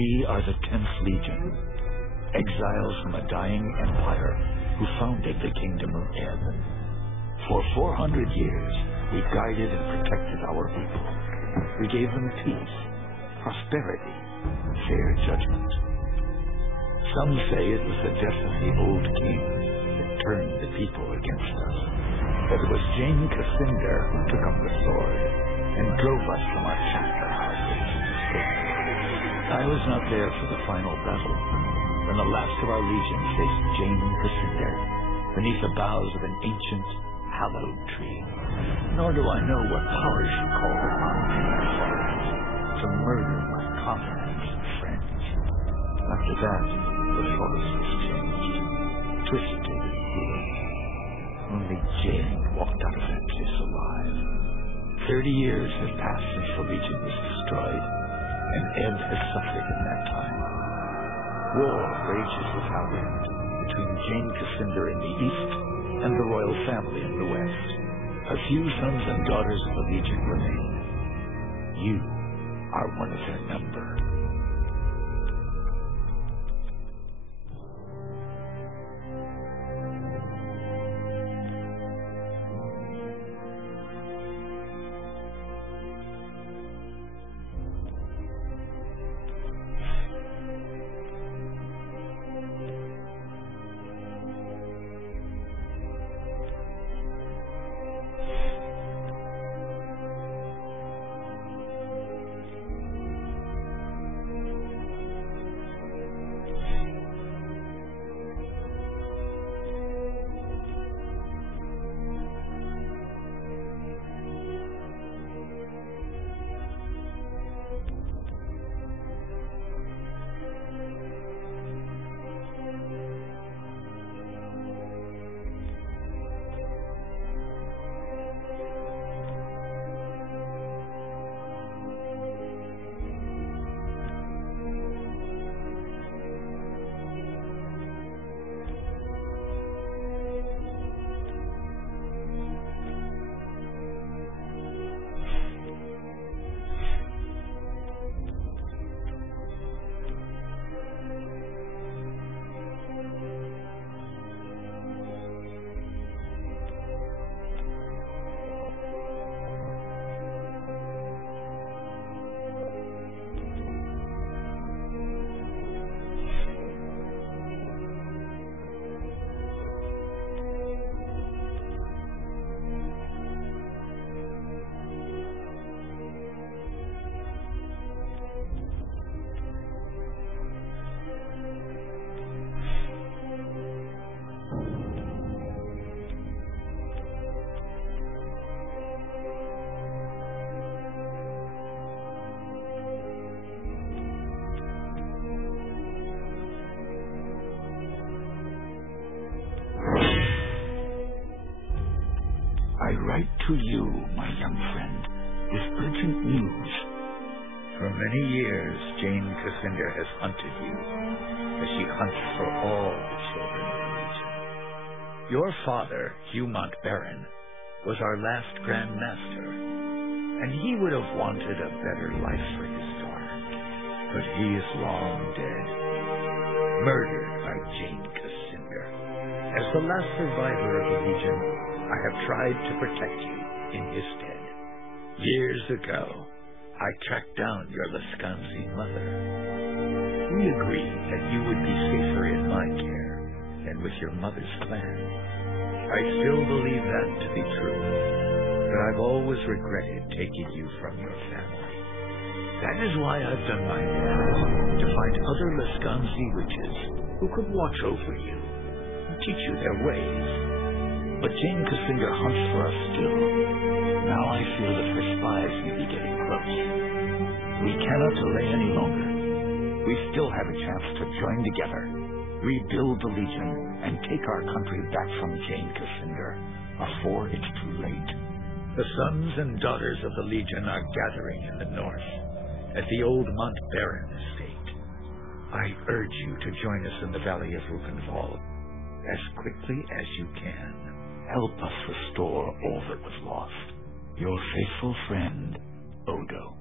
We are the 10th Legion, exiles from a dying empire who founded the Kingdom of Ebb. For 400 years, we guided and protected our people. We gave them peace, prosperity, fair judgment. Some say it was the death of the old king that turned the people against us. But it was Jane Cassinder who took up the sword and drove us from our chapter houses. I was not there for the final battle, when the last of our legion faced Jane Cassinder beneath the boughs of an ancient, hallowed tree. Nor do I know what power she called upon in our forest to murder my comrades and friends. After that, the forest was changed, twisted and cruel. Only Jane walked out of that place alive. 30 years have passed since the Legion was destroyed, and Ebb has suffered in that time. War rages without end between Jane Cassinder in the east and the royal family in the west. A few sons and daughters of the Legion remain. You are one of their number. I write to you, my young friend, with urgent news. For many years, Jane Cassinder has hunted you, as she hunts for all the children of the Legion. Your father, Hugh Baron, was our last Grand Master, and he would have wanted a better life for his daughter. But he is long dead, murdered by Jane Cassinder. As the last survivor of the Legion, I have tried to protect you in his stead. Years ago, I tracked down your Laskanzi mother. We agreed that you would be safer in my care than with your mother's clan. I still believe that to be true, but I've always regretted taking you from your family. That is why I've done my best to find other Laskanzi witches who could watch over you and teach you their ways. But Jane Cassinder hunts for us still. Now I feel that her spies may be getting close. We cannot delay any longer. We still have a chance to join together, rebuild the Legion, and take our country back from Jane Cassinder before it's too late. The sons and daughters of the Legion are gathering in the north at the old Baron estate. I urge you to join us in the Valley of Rukenval as quickly as you can. Help us restore all that was lost. Your faithful friend, Odo.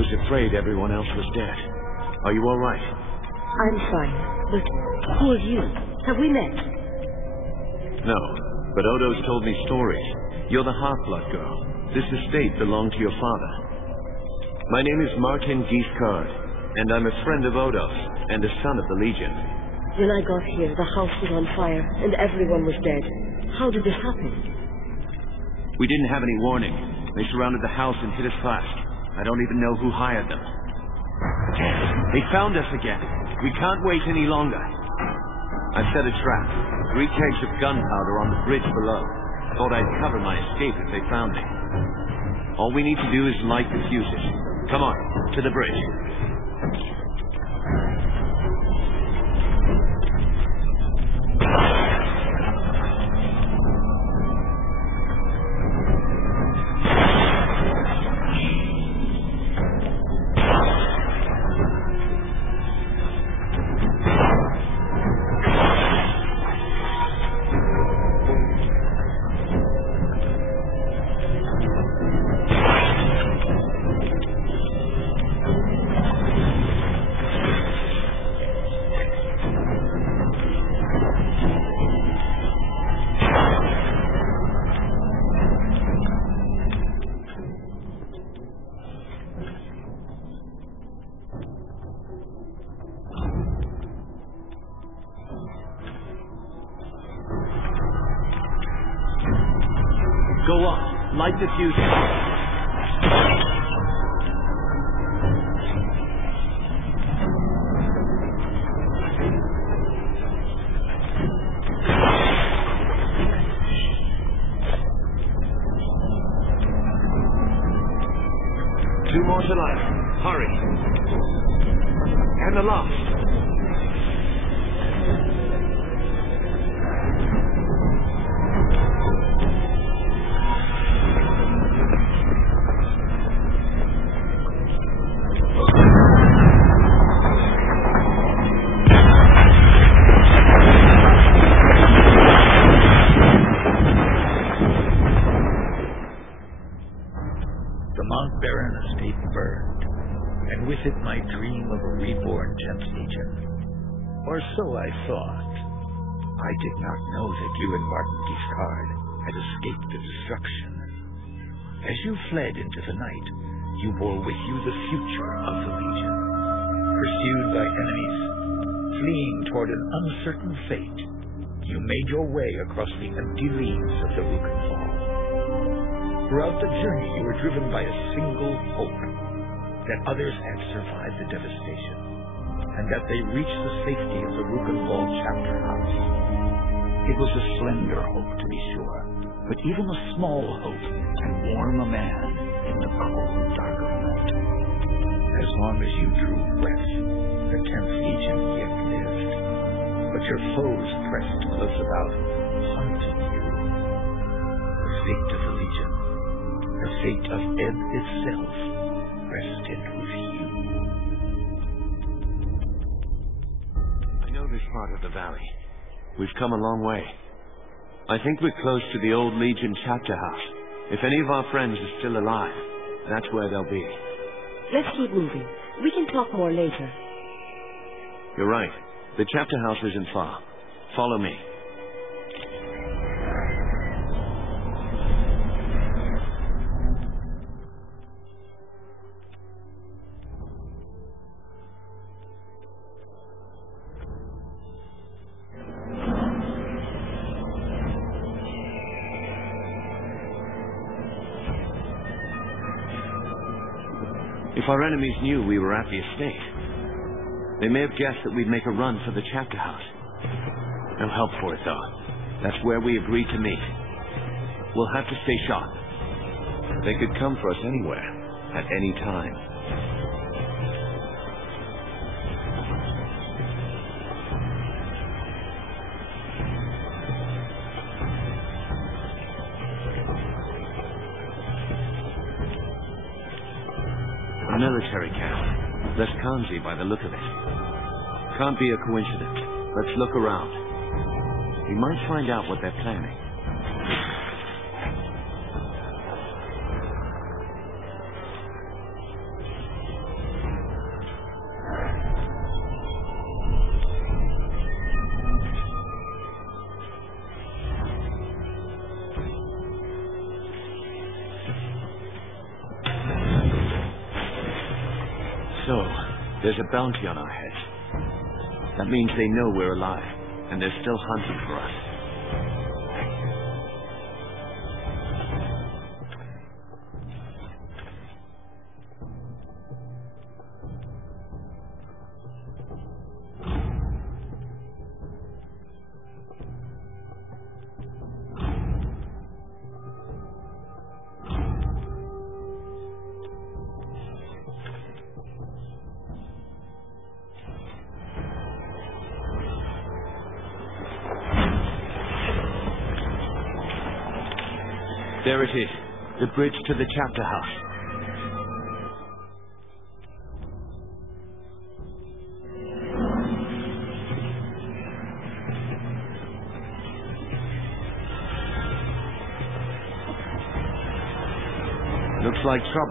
was afraid everyone else was dead. Are you all right? I'm fine, but who are you? Have we met? No, but Odo's told me stories. You're the half-blood girl. This estate belonged to your father. My name is Martin Giscard, and I'm a friend of Odo's, and a son of the Legion. When I got here, the house was on fire, and everyone was dead. How did this happen? We didn't have any warning. They surrounded the house and hit us fast. I don't even know who hired them. They found us again. We can't wait any longer. I've set a trap. 3 kegs of gunpowder on the bridge below. Thought I'd cover my escape if they found me. All we need to do is light the fuses. Come on, to the bridge. Go on, light the fuses. 2 more to light. Hurry. And the last. The Mount Baron estate burned, and with it my dream of a reborn 10th Legion. Or so I thought. I did not know that you and Martin Giscard had escaped the destruction. As you fled into the night, you bore with you the future of the Legion. Pursued by enemies, fleeing toward an uncertain fate, you made your way across the empty leaves of the Rukenfall. Throughout the journey, you were driven by a single hope, that others had survived the devastation, and that they reached the safety of the Rukenfall chapter house. It was a slender hope, to be sure, but even a small hope can warm a man in the cold, dark of night. As long as you drew breath, the 10th Legion yet lived, but your foes pressed close about, haunting you. The fate of the Legion, the fate of Ebb itself, rested with you. I know this part of the valley. We've come a long way. I think we're close to the old Legion chapter house. If any of our friends are still alive, that's where they'll be. Let's keep moving. We can talk more later. You're right. The chapter house isn't far. Follow me. If our enemies knew we were at the estate, they may have guessed that we'd make a run for the chapter house. No help for it, though. That's where we agreed to meet. We'll have to stay sharp. They could come for us anywhere, at any time. A military camp. Less Kanzi by the look of it. Can't be a coincidence. Let's look around. We might find out what they're planning. So, there's a bounty on our heads. That means they know we're alive, and they're still hunting for us. There it is, the bridge to the chapter house. Looks like trouble.